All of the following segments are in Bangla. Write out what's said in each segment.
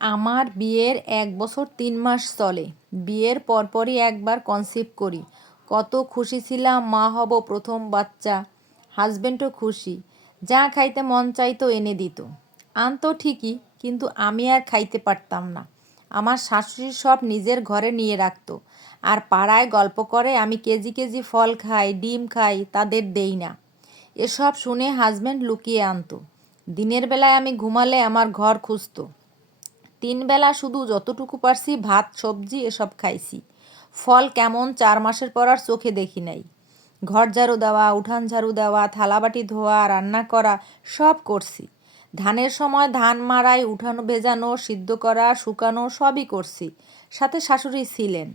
আমার বিয়ের ১ বছর ৩ মাস চলে। বিয়ের পরপরই একবার কনসিভ করি। কত খুশি ছিলাম, মা হব, প্রথম বাচ্চা। হাজবেন্ডও খুশি, যা খাইতে মন চাইতো এনে দিত। আনতো ঠিকই, কিন্তু আমি আর খাইতে পারতাম না। আমার শাশুড়ি সব নিজের ঘরে নিয়ে রাখতো, আর পাড়ায় গল্প করে আমি কেজি কেজি ফল খাই, ডিম খাই, তাদের দেই না। এসব শুনে হাজবেন্ড লুকিয়ে আনতো। দিনের বেলায় আমি ঘুমালে আমার ঘর খুঁজতো। ৩ বেলা শুধু যতটুকু পারছি ভাত সবজি এসব খাইছি। ফল কেমন ৪ মাসের পর আর চোখে দেখি নাই। ঘর ঝাড়ু দেওয়া, উঠান ঝাড়ু দেওয়া, থালাবাটি ধোয়া, রান্না করা সব করছি। ধানের সময় ধান মাড়াই, উঠানো ভেজানো, সিদ্ধ করা, শুকানো সবই করছি। সাথে শাশুড়ি ছিলেন।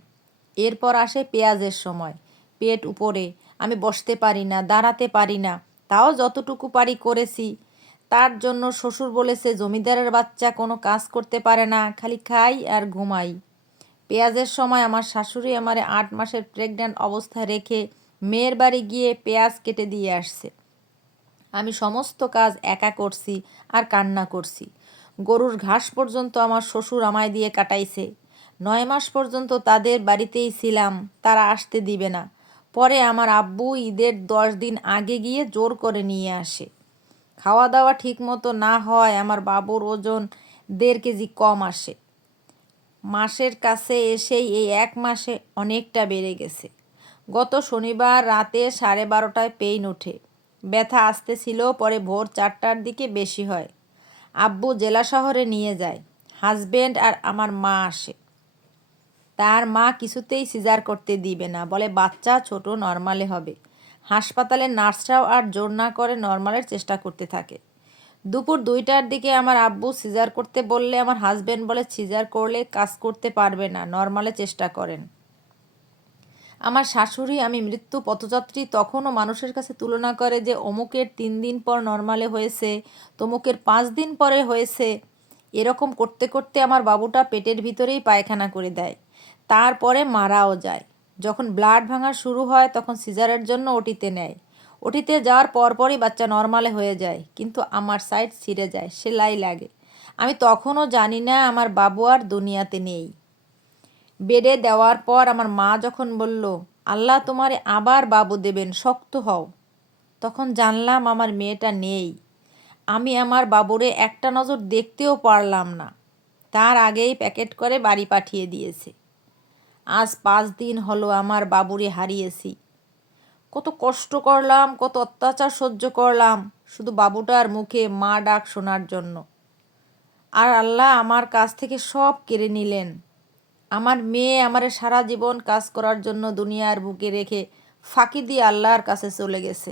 এরপর আসে পেঁয়াজের সময়। পেট উপরে, আমি বসতে পারি না, দাঁড়াতে পারি না, তাও যতটুকু পারি করেছি। তার জন্য শ্বশুর বলেছে জমিদারের বাচ্চা, কোনো কাজ করতে পারে না, খালি খাই আর ঘুমাই। পেঁয়াজের সময় আমার শাশুড়ি আমারে ৮ মাসের প্রেগন্যান্ট অবস্থায় রেখে মেয়ের বাড়ি গিয়ে পেঁয়াজ কেটে দিয়ে আসছে। আমি সমস্ত কাজ একা করছি আর কান্না করছি। গরুর ঘাস পর্যন্ত আমার শ্বশুর আমায় দিয়ে কাটাইছে। ৯ মাস পর্যন্ত তাদের বাড়িতেই ছিলাম, তারা আসতে দিবে না। পরে আমার আব্বু ঈদের ১০ দিন আগে গিয়ে জোর করে নিয়ে আসে। খাওয়া দাওয়া ঠিকমতো না হওয়ায় আমার বাবুর ওজন ১.৫ কেজি কম আসে। মাসের কাছে এসেই এই ১ মাসে অনেকটা বেড়ে গেছে। গত শনিবার রাতে ১২:৩০টায় পেইন ওঠে। ব্যথা আসতেছিল, পরে ভোর ৪টার দিকে বেশি হয়। আব্বু জেলা শহরে নিয়ে যায়। হাজবেন্ড আর আমার মা আসে। তার মা কিছুতেই সিজার করতে দিবে না, বলে বাচ্চা ছোট, নর্মালে হবে। হাসপাতালের নার্সরাও আর জোর না করে নর্মালের চেষ্টা করতে থাকে। দুপুর ২টার দিকে আমার আব্বু সিজার করতে বললে আমার হাজবেন্ড বলে সিজার করলে কাজ করতে পারবে না, নর্মালে চেষ্টা করেন। আমার শাশুড়ি আমি মৃত্যু পথযাত্রী তখনও মানুষের কাছে তুলনা করে যে অমুকের ৩ দিন পর নর্মালে হয়েছে, তমুকের ৫ দিন পরে হয়েছে। এরকম করতে করতে আমার বাবুটা পেটের ভিতরেই পায়খানা করে দেয়। তারপরে মারাও যায়। যখন ব্লাড ভাঙা শুরু হয় তখন সিজারের জন্য ওটিতে নেয়। ওটিতে যাওয়ার পরপরই বাচ্চা নর্মালে হয়ে যায়, কিন্তু আমার সাইড ছিঁড়ে যায়, সেলাই লাগে। আমি তখনও জানি না আমার বাবু আর দুনিয়াতে নেই। বেডে দেওয়ার পর আমার মা যখন বলল, আল্লাহ তোমারে আবার বাবু দেবেন, শক্ত হও, তখন জানলাম আমার মেয়েটা নেই। আমি আমার বাবুরে একটা নজর দেখতেও পারলাম না। তার আগেই প্যাকেট করে বাড়ি পাঠিয়ে দিয়েছে। আজ ৫ দিন হলো আমার বাবুরে হারিয়েছি। কত কষ্ট করলাম, কত অত্যাচার সহ্য করলাম, শুধু বাবুটার মুখে মা ডাক শোনার জন্য। আর আল্লাহ আমার কাছ থেকে সব কেড়ে নিলেন। আমার মেয়ে আমারে সারা জীবন কাজ করার জন্য দুনিয়ার বুকে রেখে ফাঁকি দিয়ে আল্লাহর কাছে চলে গেছে।